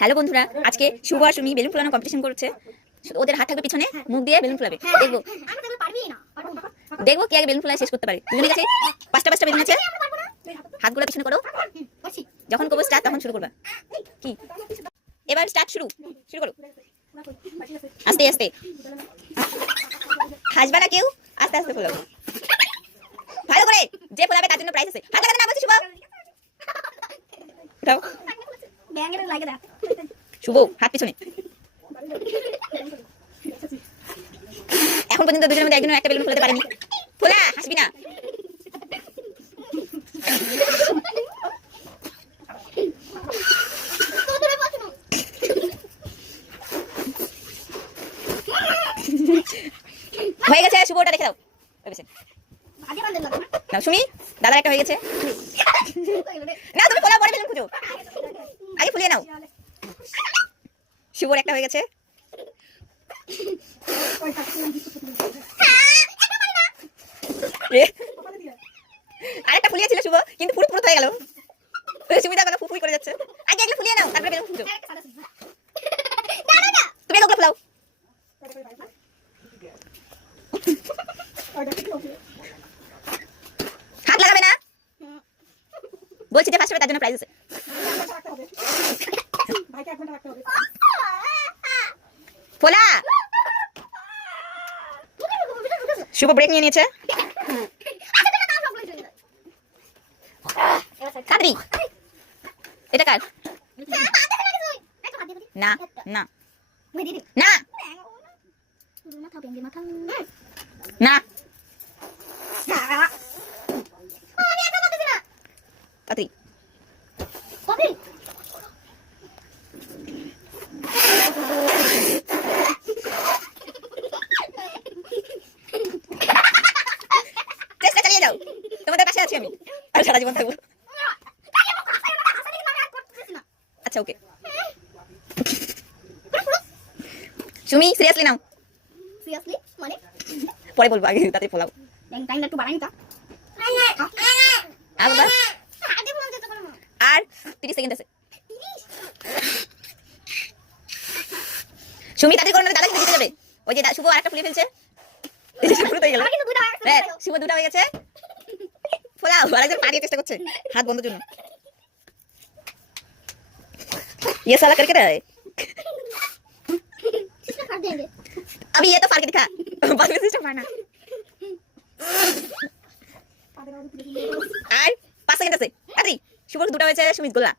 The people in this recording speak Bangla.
হ্যালো বন্ধুরা, আজকে শুভ আর সুমি বেলুন ফুলানো কম্পিটিশন করছে। ওদের হাত থাকবে পিছনে, মুখ দিয়ে বেলুন ফুলাবে। দেখবো দেখবো কে আগে বেলুন ফুলায় শেষ করতে পারে। দুজনের কাছে পাঁচটা পাঁচটা বেলুন আছে, হাতগুলো পিছনে করো। যখন করবো স্টার্ট তখন শুরু করবা। কি এবার স্টার্ট, শুরু শুরু করো। আস্তে আস্তে হাসবা না কেউ, আস্তে আস্তে ফোলাও ভালো করে। যে ফোলাবে তার জন্য প্রাইজ আছে। হাত লাগাতে না বলছি শুভ, উঠাও। শুভ হাত পিছনে। এখন পর্যন্ত দুজনের মধ্যে একজনের একটা বেলুন ফোলাতে পারেনি। ফোলা, হাসবি না। হয়ে গেছে, শুভটা রেখে দাও। নাও সুমি, দাদার একটা হয়ে গেছে। না তুমি ফোলা, পরে বেলুন খুঁজো, আগে ফুলিয়ে নাও। শুভর একটা হয়ে গেছে। আরেকটা ফুলিয়েছিল শুভ, কিন্তু পুরো পুরো হয়ে গেল। সুমিতা কথা ফুফুই করে যাচ্ছে। আগে এগুলো ফুলিয়ে নাও, তারপরে বেলুন খুঁজো। তুমি এগুলো ফুলাও। হাত লাগাবে না বলছি, যে ফার্স্ট হবে তার জন্য প্রাইজ আছে। ফোলা। শুভ ব্রেক নিয়ে নিয়েছে। কাদরি, এটা কার? না না না না, কাদরি। চেষ্টা চালিয়ে যাও, তোমাদের পাশে আছি আমি, আর সারা জীবন থাকবো। আচ্ছা ওকে। সুমি সিরিয়াসলি নাও। সিরিয়াসলি মানে পরে বলবো, আগে তাতে ফোলাও। টাইমটা একটু বাড়াই তা। আর বাস, আগে বলতে তো পারো না। আর 30 সেকেন্ড আছে। সুমি তাড়াতাড়ি করো, না দাদা কিন্তু জিতে যাবে। ওই যে শুভ আরেকটা ফুলিয়ে ফেলছে। পুরো তো হয়ে গেল। আমার কিন্তু দুটো হয়ে গেছে। হ্যাঁ, শুভ দুটো হয়ে গেছে। ফোলাও, আরেকজন পাড়িয়ে চেষ্টা করছে হাত বন্ধের জন্য। ये साला करके रहा है। इसमें कर देंगे। अभी ये तो फाड़ के दिखा, बाद में सिस्टम फाड़ना। আর 5 সেকেন্ড আছে। আরে শুভ দুটো হয়েছে, সুমিত গোলা।